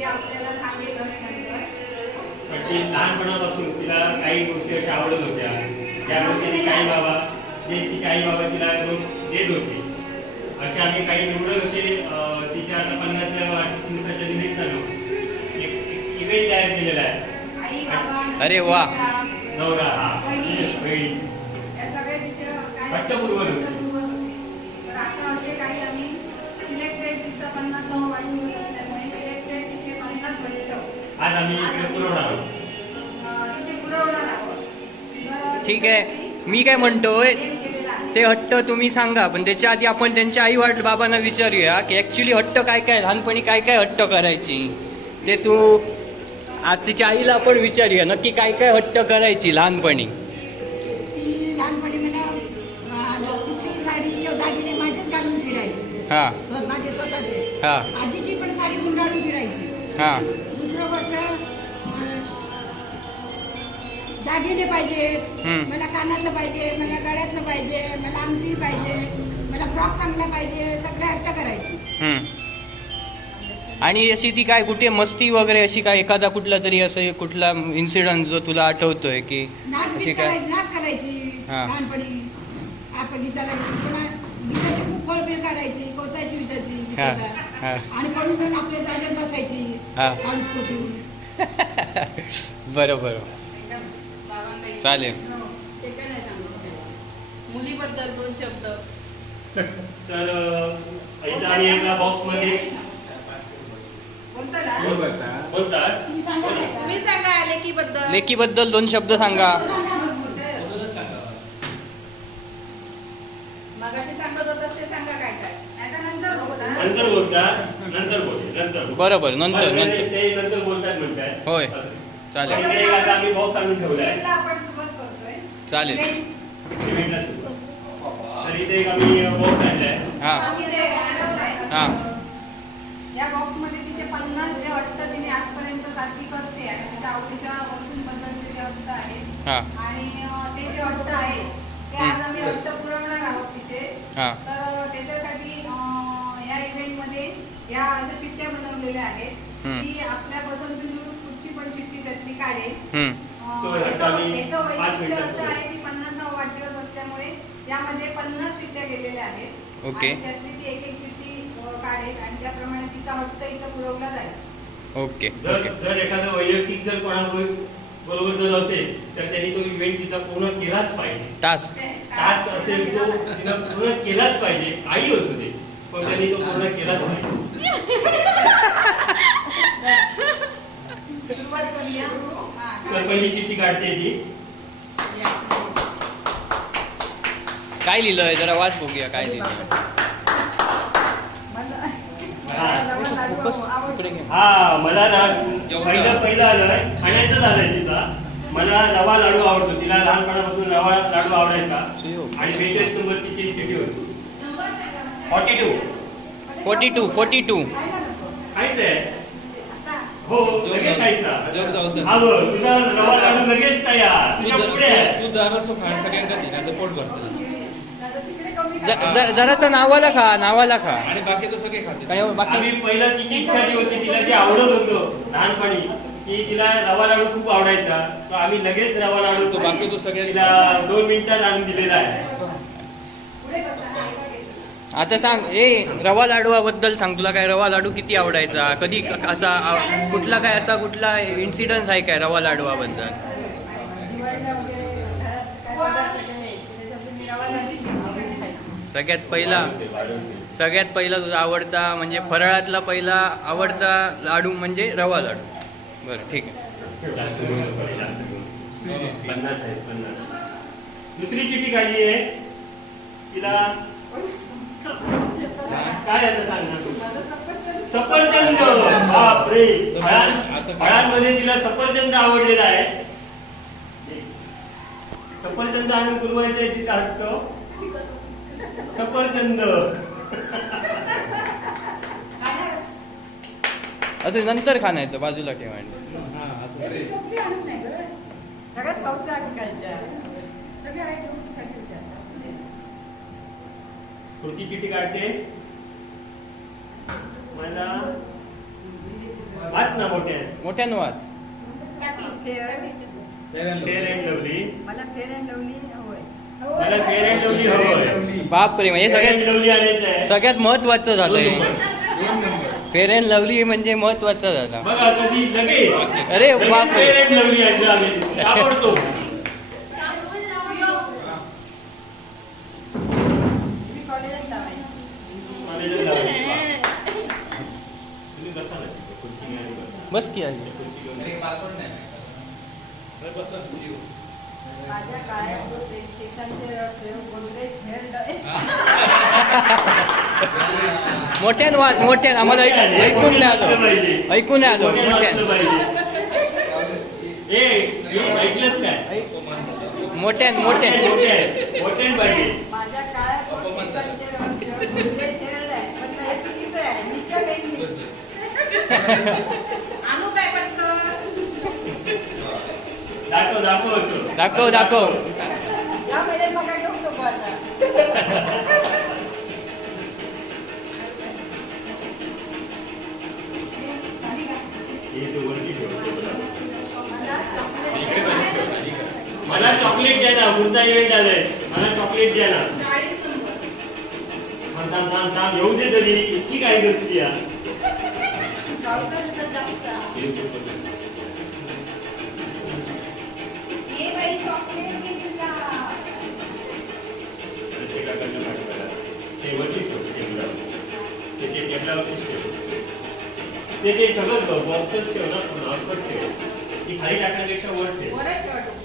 ती आपल्याला सांगेलच नंतर पण ती लहानपणापासून तिला काही गोष्टी अशा आवडत होत्या त्या गोष्टी काही बाबा जे तिचे आई बाबा तिला रोज देत होते असे आम्ही काही निवडक असे तिच्या आता पन्नासव्या वाढदिवसाच्या निमित्तानं एक इव्हेंट तयार केलेला आहे अरे वा. नवरा हा बहीण. होते. तर आता असे काही आम्ही सिलेक्टेड तिचा पन्नास आज आम्ही इकडे पुरवणार आहोत. ठीक आहे. मी काय म्हणतोय. ते हट्ट तुम्ही सांगा पण त्याच्या आधी आपण त्यांच्या आई वडील बाबांना विचारूया की ऍक्च्युली हट्ट काय काय लहानपणी काय काय हट्ट करायची? ते तू आज तिच्या आईला आपण विचारूया नक्की काय काय हट्ट करायची लहानपणी? हा. स्व- माझे स्वतःचे. हा. हा दुसरं गोष्ट अं, दागिने पाहिजे हम्म. मला कानातलं पाहिजे मला गळ्यातलं पाहिजे मला अंगठी पाहिजे मला फ्रॉक चांगला पाहिजे सगळे हट्ट करायचे हम्म. आणि अशी ती काय कुठे मस्ती वगैरे अशी काय एखादा कुठला तरी असं कुठला इन्सिडंट जो तुला आठवतोय की नाच अशी बीच काय करायची नाच करायची हा. लहानपणी आपण गीताला पुन्हा गीताची खूप फळबीळ काढायची कोचायची हा, हा. आणि पळून जाऊन आपल्या जागेत बसायची. हा. हळूच कोचून बरोबर बाबांना चालेल. हो, ते काय नाही सांगत मुलीबद्दल दोन शब्द. तर अं, इथं आम्ही एका बॉक्समध्ये बोलतो ना बोलतात. तुम्ही सांगा नाही का? तुम्ही सांगा लेकी बद्दल लेकीबद्दल दोन शब्द सांगा मगाशी सांगत होता ते सांगा काय काय नाहीतर नंतर बोलता नंतर बोलतात नंतर बोलते नंतर बोलते. बरोबर, नंतर, नंतर. ते नंतर बोलतात म्हणतात होय. चालेल. इकडे एक आता आम्ही चालेल. गेम इव्हेंटला सुरुवात. तर इथे एक आम्ही बॉक्स आणलाय हा आम्ही ते आणलंय. हा. या बॉक्समध्ये तिचे पन्नास जे हट्ट तिने आजपर्यंत सारखी करते आणि तिच्या आवडीच्या वस्तूंबद्दलचे जे हट्ट आहेत हा आणि अं, ते जे हट्ट आहेत ते आज हम्म. आम्ही हट्ट पुरवणार आहोत हा. तर त्याच्यासाठी अं, या इव्हेंटमध्ये या अशा चिठ्ठ्या बनवलेल्या आहेत. हम्म. ती आपल्या पसंतीनुरूप कुठची पण चिठ्ठी त्यातली काढेल. हम्म. अं, तो याचं- आम्ही याचं पाच वैशिष्ट्य मिनिटात असं आहे की पन्नासावा वाढदिवस असल्यामुळे यामध्ये पन्नास चिठ्ठ्या गेलेल्या आहेत. ओके. आणि त्यातली ती एक एक चिठ्ठी अं, काढेल आणि त्याप्रमाणे तिचा हट्ट इथं पुरवला जाईल. ओके. जर ओके. जर एखादा वैयक्तिक जर कोणाबरोबर बरोबर जर असेल तर त्यांनी तो इव्हेंट तिचा पूर्ण केलाच पाहिजे. टास्क आज असेल तो तिनं पूर्ण केलाच पाहिजे. काही असू दे पण त्यांनी तो पूर्ण केलाच पाहिजे. हा, तर पहिली चिठ्ठी काढते ती. काय लिहिलंय? जरा वाच बघूया काय लिहिलंय मला- हा. मला रवा लाडू फोकस आवडतो. इकडे घे हा मला ना पहिलं पहिलं आलंय खाण्याचं झालंय तिचा मला रवा लाडू आवडतो तिला लहानपणापासून रवा लाडू आवडायचा. सुयो. आणि बेचाळीस नंबरची चिठ्ठी होती. Forty two forty two forty two खायचंय? हो लगेच खायचा. हा तुझा रवा लाडू लगेच तयार. तू तुझ्या जर- पुढे जरासं खा सगळ्यांका दे नाही तर पोट भरतं. जरासं नावाला खा नावाला खा. आणि बाकी तर सगळे खाते. काय हो, बाकी आम्ही पहिला तिची इच्छा जी होती तिला जे आवडत होतं लहानपणी की तिला रवा लाडू खूप आवडायचा. तर आम्ही लगेच रवा लाडू तो बाकी तो सगळ्या तिला दोन मिनिटात आणून दिलेला आहे. हा. आता सांग ए रवा लाडूबद्दल सांग तुला काय रवा लाडू किती आवडायचा? कधी क- असा आ- कुठला काय असा कुठला इन्सिडन्स आहे काय रवा लाडूबद्दल? दिवाळीला वगैरे घरात काय पदार्थ केले, त्याच्यातून मी रवा लाडू शिकली खायची. सगळ्यात पहिला सगळ्यात पहिला तुझा आवडता म्हणजे फराळातला पहिला आवडता लाडू म्हणजे रवा लाडू. बरं ठीक आहे. पन्नास आहे पन्नास दुसरी चिठी काढली आहे. तिला काय आता सांग ना तू? सफरचंद. बापरे. फळांमध्ये तिला सफरचंद आवडलेला आहे. सफरचंद आणून पुरवायचं तिथे तिचा सफरचंद. असं नंतर खाणं येतं बाजूला विचार पुढची चिठी काढते. मला वाच ना मोठ्या मोठ्यानं वाच. फेअर अँड लवली मला फेर अँड लवली हवंय. मला फेअर अँड लवली हवंय. बापरे म्हणजे सगळ्यात सगळ्यात महत्वाचं झालंय नंबर. फेअर अँड लवली म्हणजे महत्वाचं झालं. अरे बापरे. बसा की. माझ्या काळ्या केसांचे रस गोदरेज हेअर मोठ्यानं वाच मोठ्यानं. आम्हाला ऐकून नाही आलं. ऐकून नाही आलं मोठ्याने मोठ्यानं. मोठ्यानं मोठ्याने, मोठ्यानं मोठ्याने, मोठ्याने पाहिजे. माझ्या काळ्या दाखव दाखव हे. मला चॉकलेट द्या ना. पुढचा इव्हेंट आलाय मला चॉकलेट द्या ना. थांब थांब थांब येऊ दे तरी. इतकी काय गोष्टी या chocolate तर जास्त आहे. ये बाई chocolate घे तुला. शेवटची टेबलावर ते ते सगळं बॉक्सेस ठेव ना पूर्ण अल्पट ठेव ती खाली टाकण्यापेक्षा वर ठेव